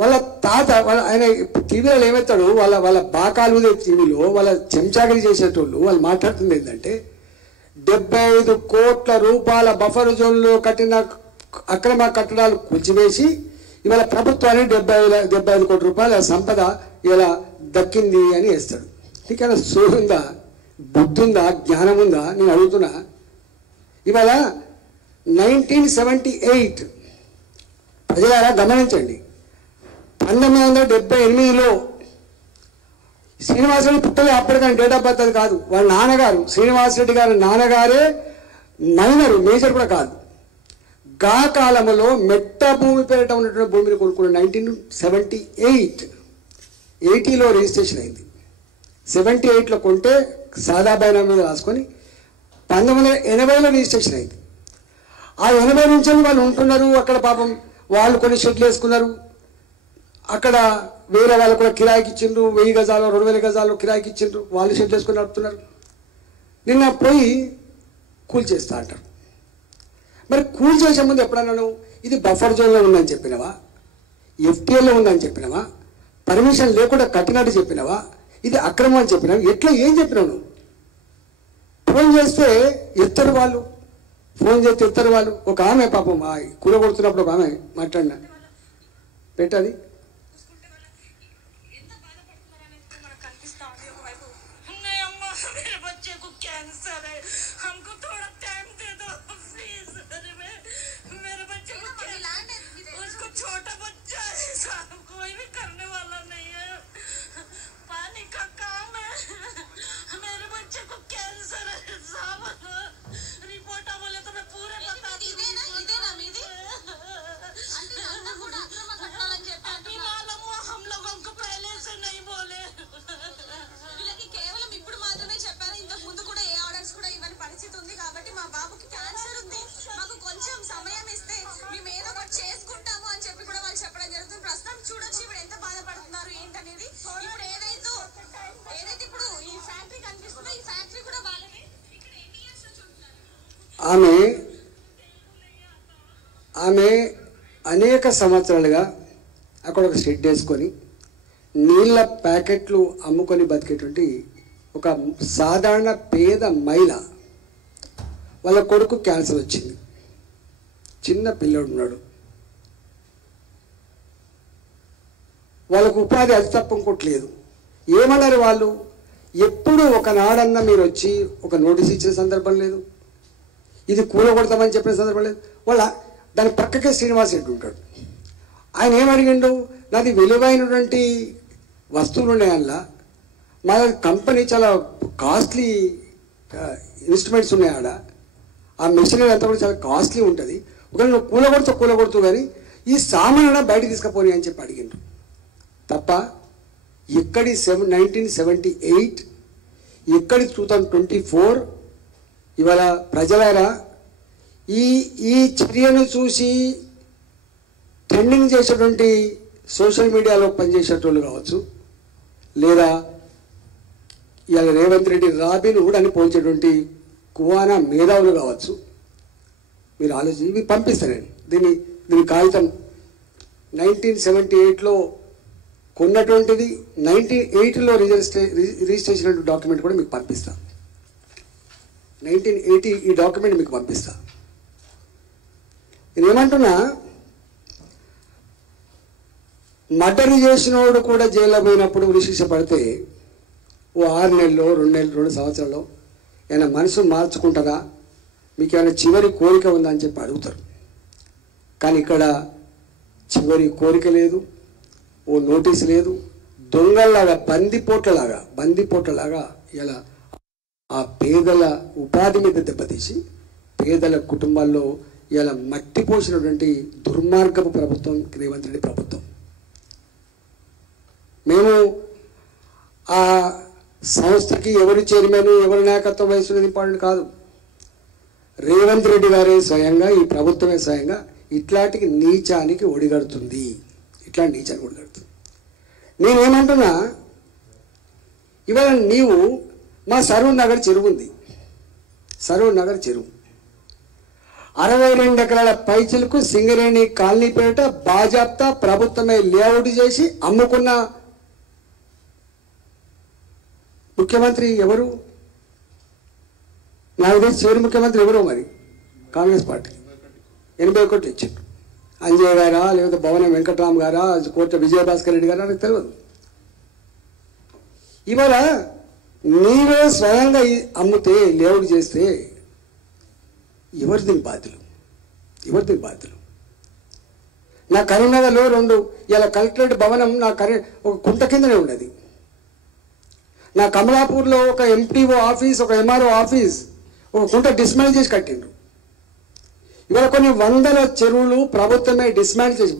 వాళ్ళ తాత ఆయన టీవీలో ఏమెత్తాడు, వాళ్ళ బాకాలు టీవీలో వాళ్ళ చెంచాగిరి చేసేటోళ్ళు వాళ్ళు మాట్లాడుతుంది ఏంటంటే 75 కోట్ల రూపాయల బఫర్ జోన్లో కట్టిన అక్రమ కట్టడాలు కూల్చివేసి ఇవాళ ప్రభుత్వాన్ని 75 కోట్ల రూపాయల సంపద ఇలా దక్కింది అని వేస్తాడు. నీకైనా సోలుందా, బుద్ధి ఉందా, జ్ఞానం ఉందా? నేను అడుగుతున్నా. ఇవాళ 1978 ప్రజలారా గమనించండి, 1978లో శ్రీనివాసరెడ్డి పుట్టలే, అప్పటికని డేట్ ఆఫ్ బర్త్ అది కాదు. వాళ్ళ నాన్నగారు శ్రీనివాసరెడ్డి గారి నాన్నగారే మైనరు, మేజర్ కూడా కాదు. గా కాలంలో మెట్ట భూమి పేరిట ఉన్నటువంటి భూమిని కొనుక్కున్న 1978 80లో రిజిస్ట్రేషన్ అయింది. 78లో కొంటే సాదా బైనామా మీద రాసుకొని 1980లో రిజిస్ట్రేషన్ అయింది. ఆ 80 నుంచి వాళ్ళు ఉంటున్నారు అక్కడ. పాపం వాళ్ళు కొన్ని షెడ్లు వేసుకున్నారు అక్కడ, వేరే వాళ్ళు కూడా కిరాయికి ఇచ్చిండ్రు. 1000 గజాలు 2000 గజాలు కిరాయికి ఇచ్చిండ్రు, వాళ్ళు షెడ్ వేసుకొని నడుపుతున్నారు. నిన్న పోయి కూల్ చేస్తా అంటారు. మరి కూల్ చేసే ముందు ఎప్పుడన్నాను ఇది బఫర్ జోన్లో ఉందని చెప్పినవా, ఎఫ్టీఎల్లో ఉందని చెప్పినవా, పర్మిషన్ లేకుండా కట్టినట్టు చెప్పినవా, ఇది అక్రమం అని చెప్పినావు? ఎట్లా ఏం చెప్పినావు నువ్వు? ఫోన్ చేస్తే ఎత్తరు వాళ్ళు, ఫోన్ చేస్తే ఎత్తరు వాళ్ళు. ఒక ఆమె పాపం కూర కొడుతున్నప్పుడు ఒక ఆమె మాట్లాడినా పెట్టాలి. ఆమె అనేక సంవత్సరాలుగా అక్కడ ఒక షెడ్ వేసుకొని నీళ్ళ ప్యాకెట్లు అమ్ముకొని బతికేటువంటి ఒక సాధారణ పేద మహిళ. వాళ్ళ కొడుకు క్యాన్సర్ వచ్చింది, చిన్న పిల్లోడు ఉన్నాడు. వాళ్ళకు ఉపాధి అది తప్ప ఇంకోట్లేదు. ఏమన్నారు వాళ్ళు? ఎప్పుడు ఒకనాడన్నా మీరు వచ్చి ఒక నోటీస్ ఇచ్చిన సందర్భం లేదు, ఇది కూలగొడతామని చెప్పిన సందర్భం లేదు. వాళ్ళ దాని పక్కకే శ్రీనివాసరెడ్డి ఉంటాడు. ఆయన ఏమడిగిండు, నాది విలువైనటువంటి వస్తువులు ఉన్నాయి అందులో, మా కంపెనీ చాలా కాస్ట్లీ ఇన్స్ట్రుమెంట్స్ ఉన్నాయి ఆడ, ఆ మెషినరీ అంతా కూడా చాలా కాస్ట్లీ ఉంటుంది, ఒకవేళ నువ్వు కూలగొడుతూ కానీ ఈ సామాన్ బయటకు తీసుకుపోని అని చెప్పి అడిగిండ్రు తప్ప ఎక్కడి 1978 ఎక్కడి 2024. ఇవాళ ప్రజలారా ఈ చర్యను చూసి ట్రెండింగ్ చేసేటువంటి సోషల్ మీడియాలో పనిచేసేటోళ్ళు కావచ్చు, లేదా ఇవాళ రేవంత్ రెడ్డి రాబిన్ హుడ్ అని పోల్చేటువంటి కువానా మేధావులు కావచ్చు, మీరు ఆలోచించి ఇవి పంపిస్తానండి. దీని కాగితం 1978లో కొన్నటువంటిది, 1980లో రిజిస్ట్రేషన్ డాక్యుమెంట్ కూడా మీకు పంపిస్తాను. 1980 ఈ డాక్యుమెంట్ మీకు పంపిస్తా. నేను ఏమంటున్నా, మర్డర్ చేసినోడు కూడా జైల్లో పోయినప్పుడు ఉరిశిక్ష పడితే ఓ 6 నెలలు 2 నెలలు 2 సంవత్సరాలు ఏమైనా మనసు మార్చుకుంటారా, మీకు ఏమైనా చివరి కోరిక ఉందా అని చెప్పి అడుగుతారు. కానీ ఇక్కడ చివరి కోరిక లేదు, ఓ నోటీస్ లేదు. దొంగల్లాగా బందిపోట్లలాగా ఇలా ఆ పేదల ఉపాధి మీద దెబ్బతీసి పేదల కుటుంబాల్లో ఇలా మట్టిపోసినటువంటి దుర్మార్గపు ప్రభుత్వం రేవంత్ రెడ్డి ప్రభుత్వం. మేము ఆ సంస్థకి ఎవరు చైర్మన్ ఎవరి నాయకత్వం వహిస్తున్నది ఇంపార్టెంట్ కాదు. రేవంత్ రెడ్డి గారే స్వయంగా, ఈ ప్రభుత్వమే స్వయంగా ఇట్లాంటి నీచానికి ఒడిగడుతుంది. నేనేమంటున్నా, ఇవాళ నీవు మా సరూర్ నగర్ చెరువు ఉంది, సరూర్ నగర్ చెరువు, 62 ఎకరాల పైచిలకు సింగరేణి కాలనీపేట బాజాప్తా ప్రభుత్వమే లేఅవుట్ చేసి అమ్ముకున్న ముఖ్యమంత్రి ఎవరు? నాకు తెలిసి చివరి ముఖ్యమంత్రి ఎవరో మరి కాంగ్రెస్ పార్టీ 81 ఇచ్చారు. అంజయ్య గారా, లేకపోతే భవనం వెంకటరామ్ గారా, కోట విజయభాస్కర్ రెడ్డి గారా, నాకు తెలియదు. ఇవాళ నీవే స్వయంగా అమ్మితే లేఅవుట్ చేస్తే ఎవరు దీని బాధ్యులు? నా కరీంనగర్లో 2 ఇలా కలెక్టరేట్ భవనం నా ఒక కుంట కిందనే ఉండేది. నా కమలాపూర్లో ఒక ఎంపీఓ ఆఫీస్, ఒక ఎంఆర్ఓ ఆఫీస్, ఒక కుంట డిస్మాంటిల్ చేసి కట్టిండ్రు. ఇవాళ కొన్ని వందల చెరువులు ప్రభుత్వమే డిస్మాంటిల్ చేసి